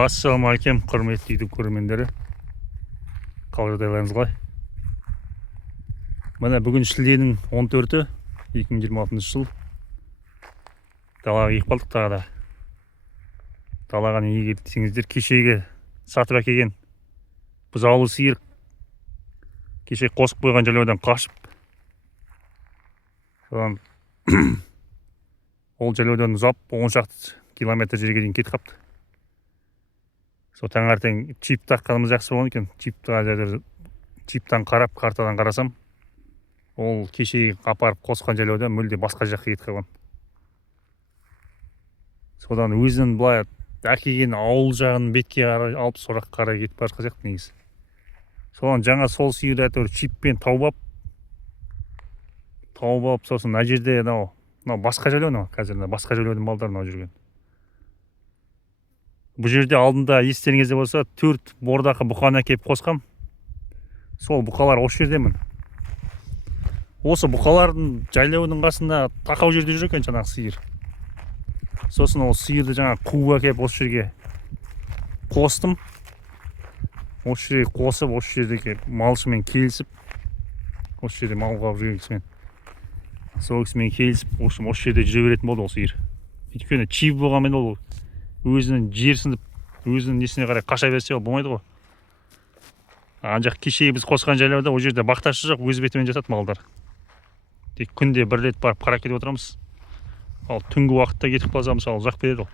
Ассалаумағалейкум, құрметті YouTube көрермендері. Қал жағдайларыңыз қалай? Міне бүгін шілденің 14-і, 2026 жыл. Далаға киіп қалдық тағы да. Далаға неге десеңіздер, кешегі сатып әкелген бұзаулы сиыр кеше қосып қойған жайлаудан қашып, содан ол жайлаудан ұзап 10 шақты километр жерге дейін кетіп қапты. Сол таңертең чип таққанымыз жақсы болған екен. Чиптан қарап, картадан қарасам, ол кеше апарып қосқан жайлауда мүлде басқа жаққа кетіп қалған. Содан өзінің былай әкелген ауыл жағын бетке қарай алып, сорақ қарай кетіп бара жатқан сияқты негізі. Содан жаңа сол сиырды әйтеуір чиппен тауып алып, сосын мына жерде мынау басқа жайлау, қазір басқа жайлаудың балдары мынау жүрген. Бұл жерде алдында естеріңізде болса 4 бордақы бұқаны әкеліп қосқам. Сол бұқалар осы жердемін. Осы бұқалардың жайлауының қасында тақау жерде жүр екен жаңағы сиыр. Сосын ол сиырды жаңа қуып әкеліп осы жерге қостым. Осы жерге қосып, осы жердегі малшымен келісіп, осы жерде мал қауып жүрген кісімен. Сол кісімен келісіп, осы жерде жүре беретін болды ол сиыр. Өйткені чип болғанмен ол өзінің жерсініп, өзінің несіне қарай қаша берсе ол болмайды ғой. Анжақ кешегі біз қосқан жайлауда ол жерде бақташы жоқ, өз бетімен жатады малдар. Тек күнде бір рет барып қарап кетіп отырамыз. Ал түнгі уақытта кетіп қалса мысалы ұзақ береді ол.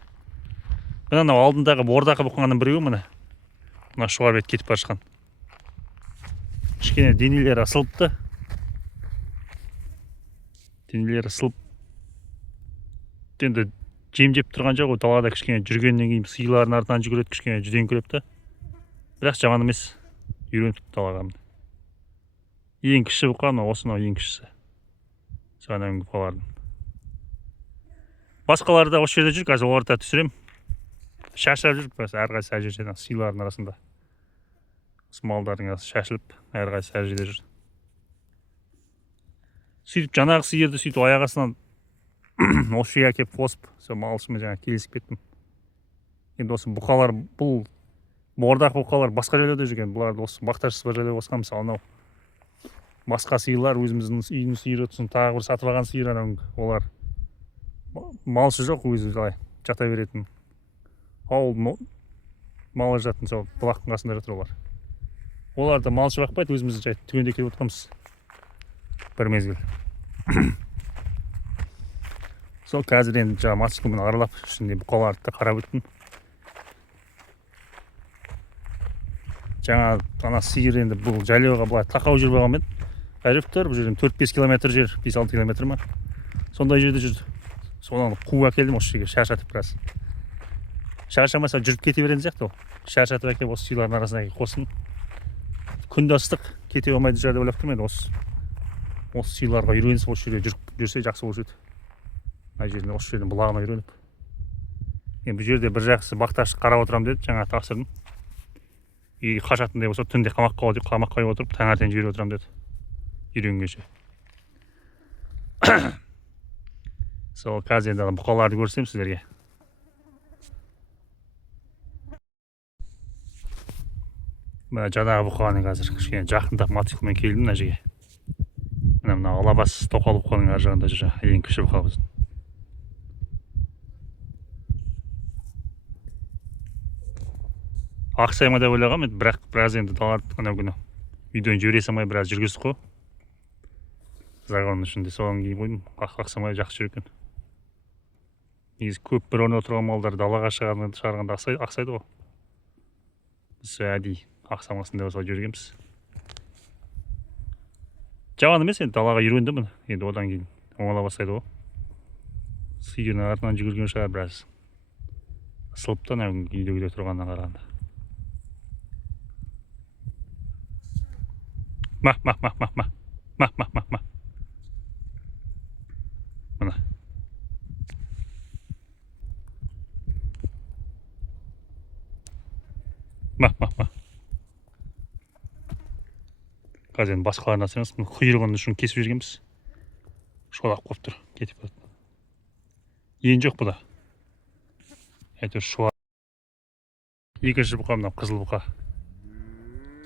Мына анау алдындағы бордақы бұққанның біреуі міне. Мына шұға бет кетіп бара жатқан. Кішкене денелері ысылыпты. Денелері ысылып. Енді жем жеп тұрған жоқ, далада кішкене жүргеннен кейін сиырлардың артынан жүгіреді, кішкене жүдеңкіреп та. Бірақ жаман емес, үйреніп далаға. Ең кіші бұқан осынау ең кішісі. Жаңағы бұқалардың. Басқалары да осы жерде жүр, қазір оларды түсірем. Шашап жүр, әрқайсысы әр жерде сиырлардың арасында. Малдардың шашылып, әрқайсысы әр жерде жүр. Сөйтіп жаңағы сиырды сөйтіп аяқ астынан осы жерге әкеліп қосып, сол малшымен жаңа келісіп кеттім. Енді осы бұқалар, бұл бордақ бұқалар басқа жайлауда жүрген. Бұларды осы бақташысы бар жайлау қосқан. Мысалы анау басқа сиырлар, өзіміздің үйдің сиыры тұсын, тағы бір сатып алған сиыр, олар малшы жоқ, өзі жата беретін. Ауыл малы жататын, сол бұлақтың қасында жатыр олар. Оларды малшы бақпайды, өзімізді жай түгенде келіп отырмыз. Бір мезгіл. Сол қазір енді жаңа мотоциклмен аралап, ішінде бұқаларды қарап өттім. Жаңа ана сиыр енді бұл жайлауға былай тақау жүр болғанмен, әжептәуір бұл жерден 4-5 километр жер, 5-6 километр ма? Сондай жерде жүрді. Содан қуып әкелдім осы жерге, шаршатып біраз. Шаршамаса жүріп кете беретін сияқты ол. Шаршатып әкеліп осы сиырлардың арасына қосын. Күнде ыстық, кете алмайды жерде ойлап тұрмын енді. Осы сиырларға үйренісіп осы жерде жүрсе жақсы болушы еді. Осы жерден бұлағына үйреніп. Енді бұл жерде бір жақсы бақташы қарап отырам деді, жаңа тапсырдым. И қашатындай болса түнде қамаққа отырып, таңертең жіберіп отырам деді. Үйренгенше. Сол қазір енді бұқаларды көрсем сіздерге. Мына жаңағы бұқаны қазір кішкене жақындап мотоциклмен келдім мына жерге. Мына алабас тоқал бұқаның ар жағында жүр, ең кіші бұқа біздің. Ақсайма деп ойлағам, бірақ біраз енді анау күні үйден жібере салмай біраз жүргіздік қой. Загонның ішінде соған кейін қойдым, ақсамай жақсы жүр екен. Негізі көп бір орында отырған малдар далаға шығарғанда ақсайды ғой. Біз әдейі ақсамасын деп осылай жүргенбіз. Жаман емес, енді далаға үйрендім, енді одан кейін оңала бастайды ғой. Сиырдың артынан жүгірген шығар біраз. Ысылыпты үйдегіде тұрғаннан қарағанда. Мах. Мына. Мах. Қазір енді басқаларына сеніңіз, құйрығын үшін кесіп жергенбіз. Шолақ қоп тұр, кетіп барды. Ең жоқ бұда. Әйтеуір шуа. Екінші бұқа мынау қызыл бұқа.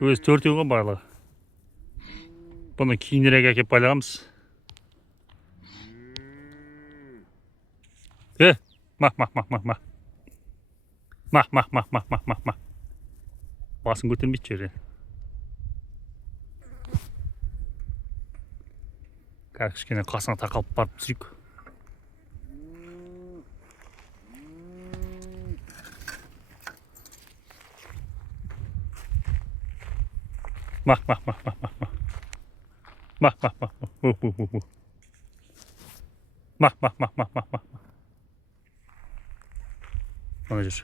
Өзі төртеу ғой барлығы. Бұны кейінірек әкеп байлағанбыз. Мах. Басын көтермейді жерден. Қазір кішкене қасыңа тақалып барып түсейік. Мах. Mana жүр.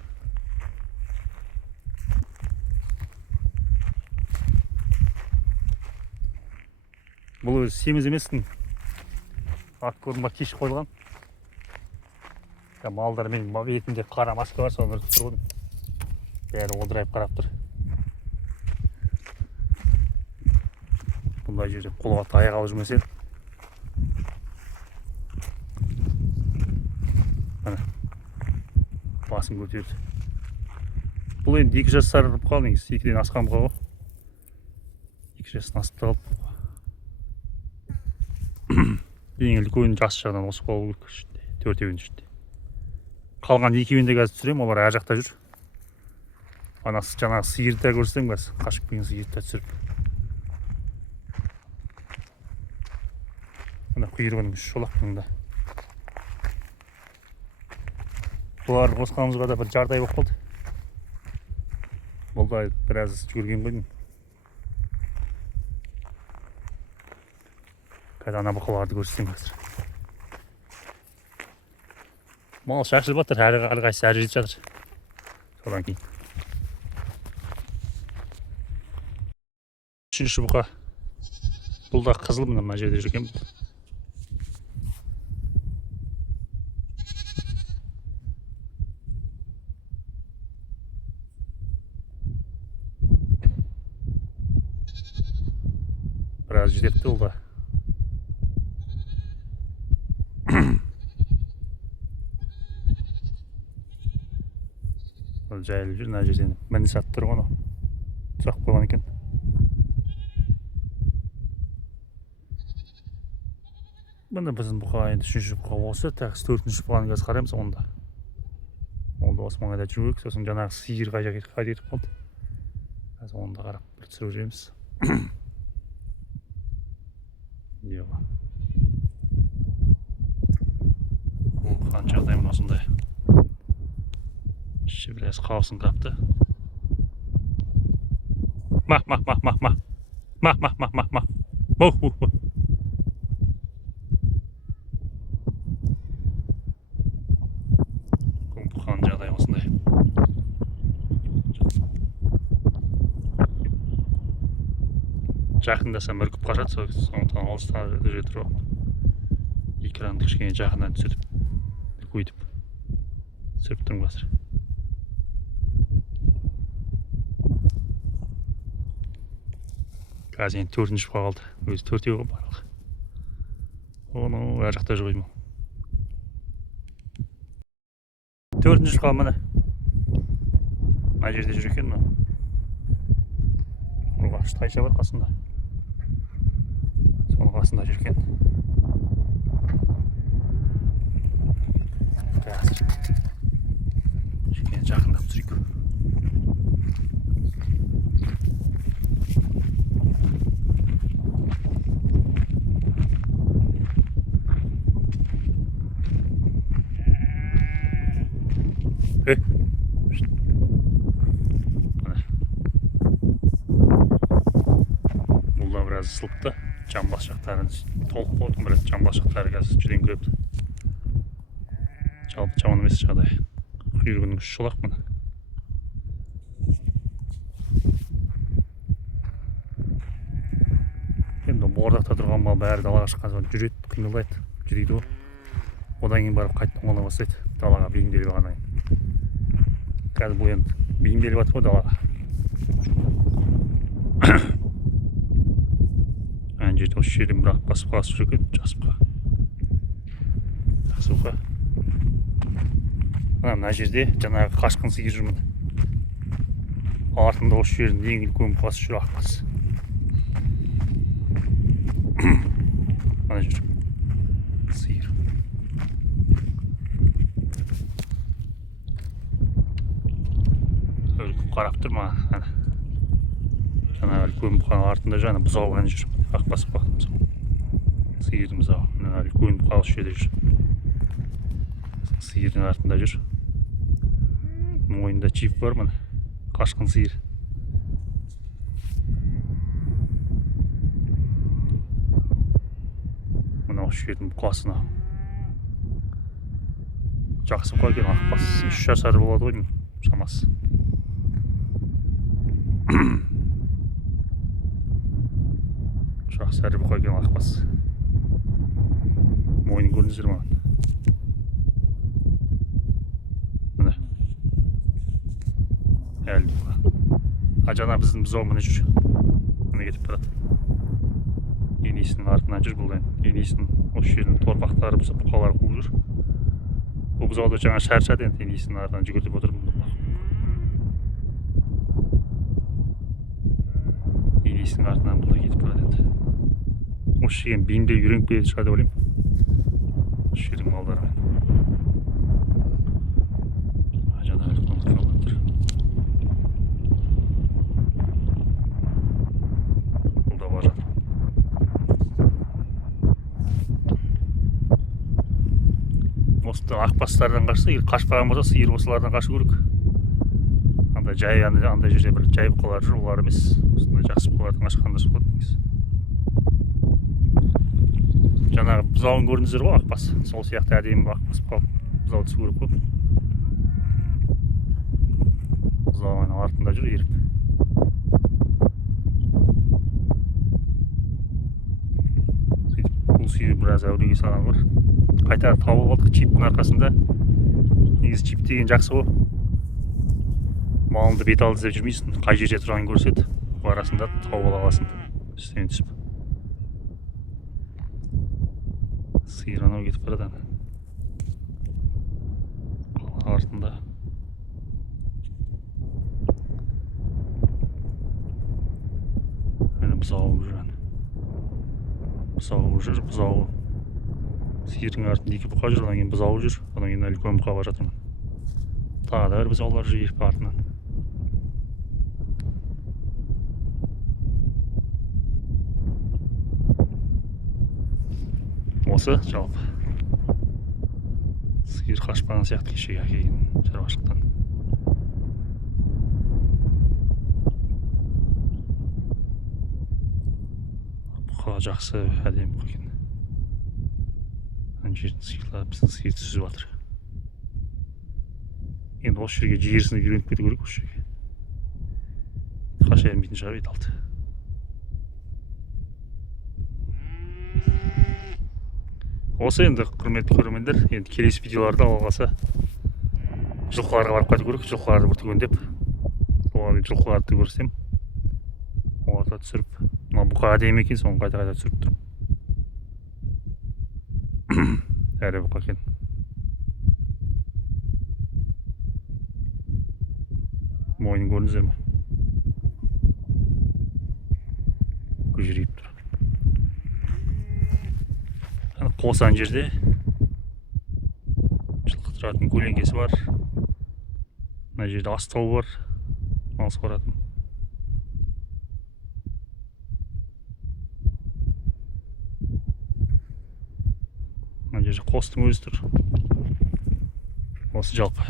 Бұл өзі семіз еместің. Ат көрінбай кеш қойылған. Малдар менің бетімде қара маска бар, соны үркіп тұр ғой. Бәрі одырайып қарап тұр. Бұндай жерде қолға таяқ алып жүрмесе. Басын көтерді. Бұл енді 2 жасар бұқа негізі, 2-ден асқан бұқа ғой. 2 жасын асып та қалып. Ең үлкен жас жағынан осы бұқа керек ішінде, 4-еуінің ішінде. Қалған 2-еуінде қазір түсірем, олар әр жақта жүр. Анасы жаңағы сиырды көрсем қазір, қашып келген сиырды түсіріп. Мына құйрығының шолақ бұнда. Бұлар қосқанымызға да бір жардай болып қалды. Бұл да біраз жүгірген қойдым. Қазір ана бұқаларды көрсетем қазір. Мал шашылып жатыр, әрқайсысы әр жетіп жатыр. Содан кейін. Үшінші бұқа. Бұл да қызыл, мына жерде жүрген. Біраз жетепті ол да. Ол жайлы жүр, мына жерден міні сатып тұр ғой. Тұрақ қойған екен. Бұны біздің бұқа енді 3-ші бұқа осы, тәкіз 4-ші бұқаны қазір қараймыз онда. Ол да осы маңайда жүру керек, сосын жаңағы сиыр қайда кетіп қалды. Қазір онда қарап бір түсіріп жүреміз. Ева. Бұл бұқаның жағдаймен осындай. Іші біраз қаусын қапты. Мах. Бұқаның жағдайы осындай. Жақындасам үркіп қашады, сондықтан алыстан жүре тұрып. Экранды кішкене жақындан түсіріп, көйтіп түсіріп тұрмын қазір. Қазір енді 4-ші бұқа қалды. Өзі 4-еу ғой барлығы. Оны әр жақта жүргеймін. 4-ші бұқа міне. Мына жерде жүр екен мына. Ұрғаш тайша бар қасында. Соның қасында жүр екен. Қазір кішкене жақындап түсірейік. Бұлда біраз сылыпты. Жамбас жақтарын толық болдым, біраз жамбас жақтары қазір жүден көпті. Жалпы жаман емес жағдай. Құйрығының шолақ мына. Енді бордақта тұрған мал бәрі далаға шыққан соң жүреді, қимылдайды, жүрейді ғой. Одан кейін барып қайтып оңала бастайды. Далаға бейімделіп алғаннан кейін. Қазір бұл енді бейімделіп жатыр ғой далаға. Ана жерде осы жерден бірақ басып қаласып жүр екен, жас бұқа. Жақсы бұқа. Мына жерде жаңағы қашқын сиыр жүр міне. артында осы жердің ең үлкен бұқасы жүр, ақбас. Мына жүр сиыр. Үлкіп қарап тұр ма? Жаңа үлкен бұқаның артында жаңа бұзау ғана жүр. Ақбас бұқа. Сиырдың бұзауы. Мына үлкен бұқа осы жерде жүр. Сиырдың артында жүр. Мойнында чип бар мына. Қашқын сиыр. Мына осы жердің бұқасына. Жақсы бұқа екен, ақбас. 3 жасар болады ғой, шамасы. Жақсы әрі бұқа екен, ақбас. Мойын көрініздер маған. Міне. Әлі бұқа. Жаңа біздің бұзау міне жүр. Міне кетіп барады. Енесінің артынан жүр бұл. Енесінің осы жердің торпақтары бұқалар қуып жүр. Бұл бұзауды жаңа шаршады, енесінің артынан жүгіртіп отырмын. Енесінің артынан бұл кетіп барады. Осы жерден бейімде үйреніп келеді шығады ойлаймын. Осы жердің малдары. Жаңа үлкен қалып тұр. Бұл да бар жатыр. Осында ақбастардан қашса, қашпаған болса, сиыр осылардан қашу керек. Андай жерде бір жай бұқалар жүр, олар емес. Осындай жақсы бұқалардан қашқанда шығады негізі. Жаңағы бұзауын көрдіңіздер ғой, ақбас. Сол сияқты әдемі ақбас бұзау түсу керек қой. Бұзауының артында жүр, еріп. Бұл сиыр біраз әуреге салған бар. Қайта тауып алдық чиптің арқасында. Негізі чип деген жақсы ғой. Малыңды бет алды деп жүрмейсің. Қай жерде тұрғанын көрсет. Бұл арасында тауып аласың. Үстінен түсіп. Сиыр анау кетіп барады. Артында. Міне бұзауы жүр. Бұзауы жүр, бұзауы. Сиырдың артында 2 бұқа жүр, одан кейін бұзауы жүр. Одан кейін үлкен бұқа бар жатырмын. Тағы да бір бұзаулар жүр еріп артынан. Осы жалпы сиыр қашпаған сияқты кешегі әкелген шаруашылықтан. Бұқа жақсы әдемі бұқа екен. Ана жердің сиырлары біздің сиыр түсіп жатыр. Енді осы жерге жігерсін үйреніп кету керек осы жерге. Қаша бермейтін шығар еді алды. Осы енді құрметті көрермендер, енді келесі видеоларда алла қаласа жылқыларға барып қайту керек, жылқыларды бір түгендеп, солар жылқыларды көрсем, оларды түсіріп, мына бұқа әдемі екен, соны қайта түсіріп тұрмын. Әрі бұқа екен. Мойнын көрдіңіздер ме? Күжірейіп тұр. Қосан жерде жылқы тұратын көлеңкесі бар. Мына жерде астау бар. Мал суаратын. Мына жерде қостың өзі тұр. Осы жалпы